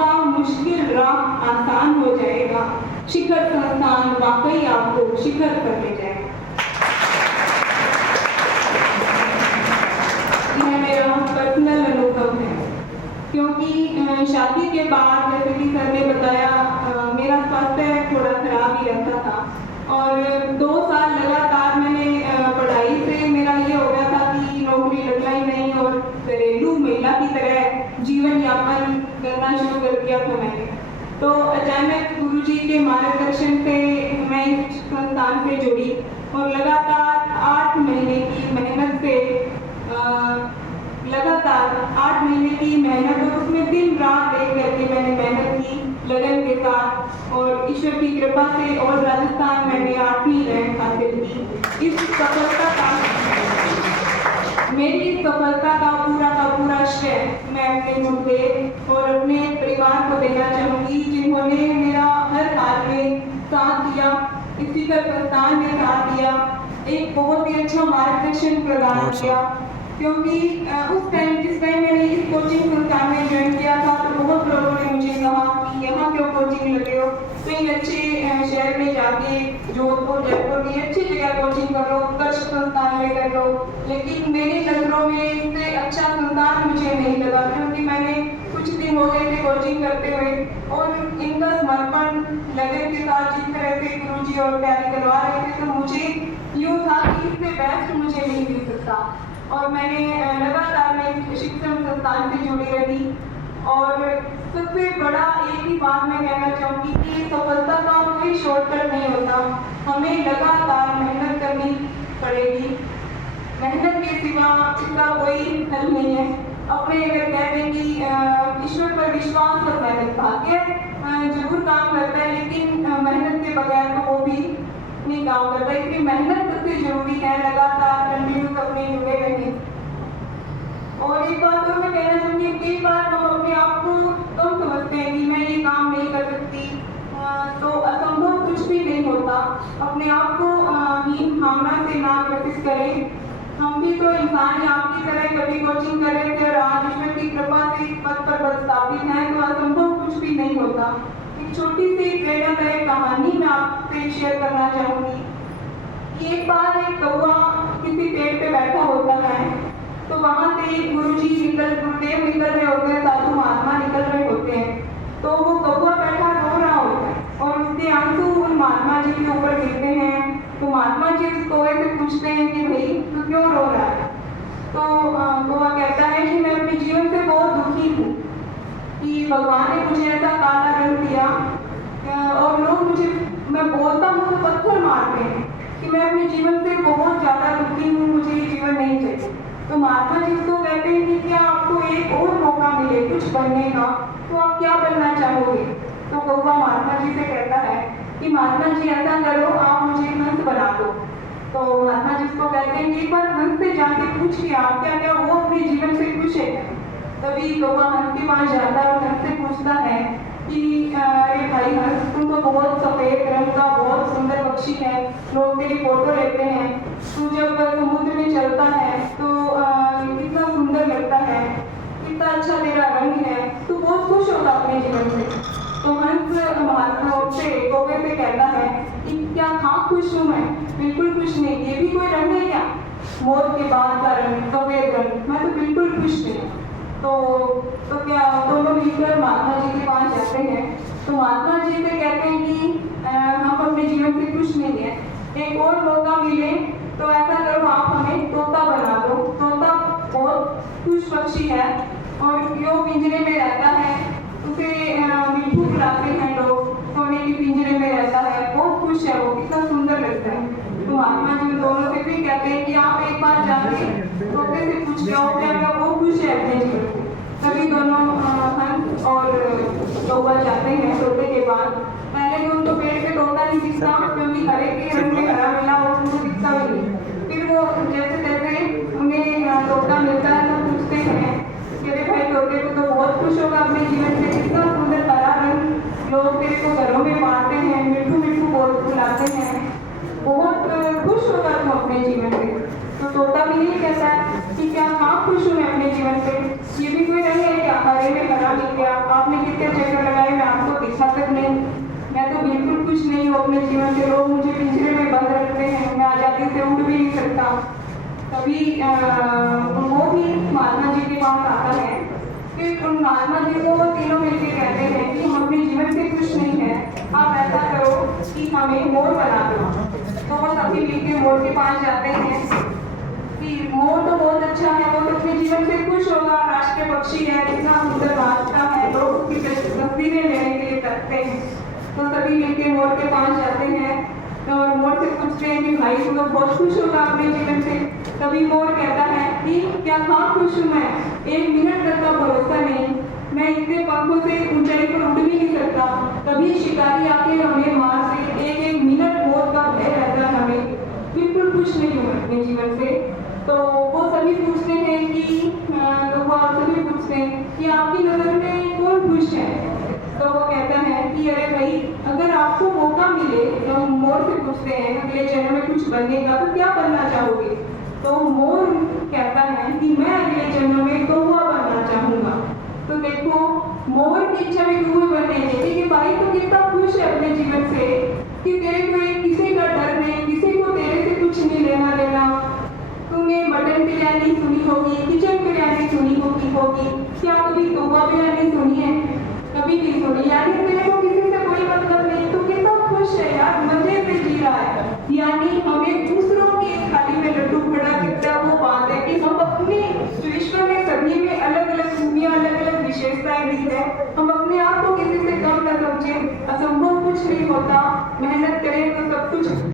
आपका मुश्किल राह आसान हो जाएगा। शिखर संस्थान वाकई आपको शिखर पर ले जाएगा। यह मेरा पर्सनल अनुभव है, क्योंकि शादी के बाद जैसे कि सर ने बताया मेरा स्वास्थ्य थोड़ा खराब ही रहता था और 2 साल लगातार मैंने पढ़ाई से मेरा ये हो गया था कि नौकरी लगना ही नहीं और घरेलू महिला की तरह जीवन यापन करना शुरू कर दिया था मैंने। तो अचानक गुरुजी के मार्गदर्शन से मैं इस संस्थान से जुड़ी और लगातार 8 महीने की मेहनत से लगातार 8 महीने की मेहनत और उसमें दिन रात एक करके मैंने मेहनत की लगन के साथ और ईश्वर की कृपा से और राजस्थान मैंने 8वीं रैंक हासिल की। इस सफलता का मेरी इस सफलता का पूरा श्रेय मैं अपने मुझे और अपने परिवार को देना चाहूँगी, जिन्होंने मेरा हर हाल में साथ दिया, इसी का संस्थान ने साथ दिया, एक बहुत ही अच्छा मार्गदर्शन प्रदान किया। क्योंकि उस टाइम जिस टाइम मैंने इस कोचिंग संस्थान में ज्वाइन किया था तो बहुत लोगों ने मुझे कहा कि यहाँ क्यों कोचिंग लगे हो, कहीं अच्छे शहर में जाके जोधपुर जयपुर की अच्छी जगह कोचिंग कर लो, उत्कर्ष संस्थान में कर लो। लेकिन मेरी नज़रों में इससे अच्छा संस्थान मुझे नहीं लगा, क्योंकि मैंने कुछ दिन हो गए थे कोचिंग करते हुए और इनका समर्पण लगन के साथ जिस तरह से गुरुजी और तैयारी करवा रहे थे तो मुझे यूँ था कि इससे बेस्ट मुझे नहीं मिल सकता। और मैंने लगातार मैं शिक्षण संस्थान से जुड़ी रही और सबसे बड़ा एक ही बात मैं कहना चाहूँगी कि सफलता का कोई शॉर्टकट नहीं होता, हमें लगातार मेहनत करनी पड़ेगी। मेहनत के सिवा इसका कोई हल नहीं है। अपने अगर कह दें कि ईश्वर पर विश्वास और मेहनत, भाग्य जरूर काम करता है लेकिन मेहनत के बगैर तो वो भी नहीं काम करता, इसलिए मेहनत सबसे जरूरी है। लगातार कंटिन्यूस अपने जुड़े रहें। और एक बात और मैं कहना चाहूँगी, कई बार हम अपने आप को कम समझते हैं कि मैं ये काम नहीं कर सकती, तो असंभव कुछ भी नहीं होता। अपने आप को हीन भावना से ना ग्रसित करें। हम भी तो इंसान ही आपकी तरह कभी कोचिंग कर रहे थे और आज ईश्वर की कृपा से इस पद पर प्रस्थापित हैं, तो असंभव कुछ भी नहीं होता। एक छोटी सी प्रेरणादायक कहानी मैं आपसे शेयर करना चाहूँगी। एक बार एक कौवा किसी पेड़ पे बैठा होता है, तो वहाँ से गुरुदेव निकल रहे होते हैं, साधु महात्मा निकल रहे होते हैं। तो वो कौवा बैठा रो रहा होता है और उसके आंसू उन महात्मा जी के ऊपर गिरते हैं। तो महात्मा जी उस कौवे से पूछते हैं कि भाई तू क्यों रो रहा है? तो कौवा कहता है कि मैं अपने जीवन से बहुत दुखी हूँ कि भगवान ने मुझे ऐसा काला रंग दिया और लोग मुझे, मैं बोलता हूँ तो पत्थर मारते हैं कि मैं अपने जीवन से बहुत ज़्यादा दुखी हूँ, मुझे ये जीवन नहीं चाहिए। तो महात्मा जी उसको कहते हैं कि क्या आपको एक और मौका मिले कुछ बनने का, तो आप क्या बनना चाहोगे? तो कौवा महात्मा जी से कहता है कि महात्मा जी ऐसा करो, आप मुझे हंस बना दो। तो महात्मा जी उसको कहते हैं कि एक बार हंस से जाके पूछ के आप क्या वो अपने जीवन से खुश है? तभी कौवा हंस के पास जाता है और हंस से पूछता है कि अरे भाई हंस, तुम तो बहुत सफ़ेद रंग का बहुत सुंदर पक्षी है, लोग तेरी फोटो लेते हैं, तू जब समुद्र में चलता है तो कितना सुंदर लगता है, कितना अच्छा तेरा रंग है, तू बहुत खुश होगा अपने जीवन से। तो हंस महात्मा से कौवे से कहता है कि क्या हाँ खुश हूँ मैं? बिल्कुल खुश नहीं, ये भी कोई रंग है क्या? मोर के बाद का रंग, सफेद रंग, मैं तो बिल्कुल खुश नहीं। तो क्या दोनों मिलकर महात्मा जी के पास जाते हैं। तो महात्मा जी से कहते हैं कि हम अपने जीवन से खुश नहीं है, एक और मौका मिले तो ऐसा करो आप हमें तोता बना दो। तोता बहुत खुश पक्षी है और जो पिंजरे में रहता है उसे मिट्ठू बुलाते हैं लोग, सोने के पिंजरे में रहता है, बहुत खुश है वो, कितना सुंदर लगता है। तो महात्मा जी दोनों से भी कहते हैं कि आप एक बार जाके तोते से पूछ के आओ क्या वो खुश है अपने जीवन से। तभी दोनों हंस और कौवा जाते हैं तोते के पास। पहले तो उनको पेड़ पे तोता नहीं दिखता, क्योंकि हरे के रंग में हरा मिला और उनको दिखता भी नहीं। फिर वो जैसे जैसे उन्हें तोता मिलता है तो पूछते हैं कि अरे भाई तोते को तो बहुत खुश होगा अपने जीवन से, कितना सुंदर हरा रंग, लोग तेरे को घरों में मारते हैं, मिट्ठू मिट्ठू बुलाते हैं, बहुत खुश होगा तुम अपने जीवन से। तो तोता भी नहीं कहता है कि क्या हाँ खुश हूँ मैं अपने जीवन से, ये भी कोई रंग है क्या? हरे में हरा मिल गया, आपने कितने जगह हद तक नहीं। मैं तो बिल्कुल खुश नहीं हूँ अपने जीवन से। लोग मुझे पिंजरे में बंद रखते हैं, मैं आज़ादी से उड़ भी नहीं सकता। तभी वो भी महात्मा जी के पास आता है। फिर उन महात्मा जी को तीनों मिलकर कहते हैं कि हम अपने जीवन से खुश नहीं है, आप ऐसा करो कि हमें मोर बना दो। तो वो सभी मिलकर मोर के पास जाते हैं कि मोर तो बहुत अच्छा है, वो तो अपने जीवन से खुश होगा, राष्ट्रीय पक्षी है, इतना सुंदर नाचता है, लोग उसकी तस्वीरें लेने के लिए करते हैं। तो सभी मिलकर मोर के पास जाते हैं और मोर से पूछते हैं कि भाई तुम लोग बहुत खुश होगा अपने जीवन से। तभी मोर कहता है कि क्या हाँ खुश हूँ मैं, 1 मिनट तक का भरोसा नहीं, मैं इतने पंखों से ऊंचाई पर उड़ भी नहीं सकता। कभी शिकारी आके हमें मार से 1-1 मिनट मौत का भय रहता है हमें, बिल्कुल खुश नहीं हूँ मैं अपने जीवन से। तो वो सभी पूछते हैं कि तो वो सभी पूछते हैं कि आपकी नज़र में कौन खुश है। तो वो कहता है कि अरे भाई, अगर आपको मौका मिले, तो मोर से पूछते हैं अगले जन्म में कुछ बनने का तो क्या बनना चाहोगे। तो मोर कहता है कि मैं अगले जन्म में कौवा बनना चाहूँगा। तो देखो, मोर की इच्छा भी कौवे बनने की कि भाई तो कितना खुश है अपने जीवन से कि तेरे को किसी का डर नहीं, किसी को तेरे से कुछ नहीं लेना देना। तूने मटन बिरयानी सुनी होगी, किचन बिरयानी सुनी होगी, क्या कभी कौवा बिरयानी सुनी है? कभी नहीं सुनी। यानी तेरे को किसी से कोई मतलब नहीं, तो कितना खुश है यार, मजे में जी रहा है। यानी हमें दूसरों की थाली में लड्डू बड़ा कितना वो बात है कि हम अपनी जो ईश्वर ने सभी में अलग अलग खूबियां, अलग अलग विशेषताएं दी है, हम अपने आप को किसी से कम न समझें। असंभव कुछ नहीं होता, मेहनत करें तो सब कुछ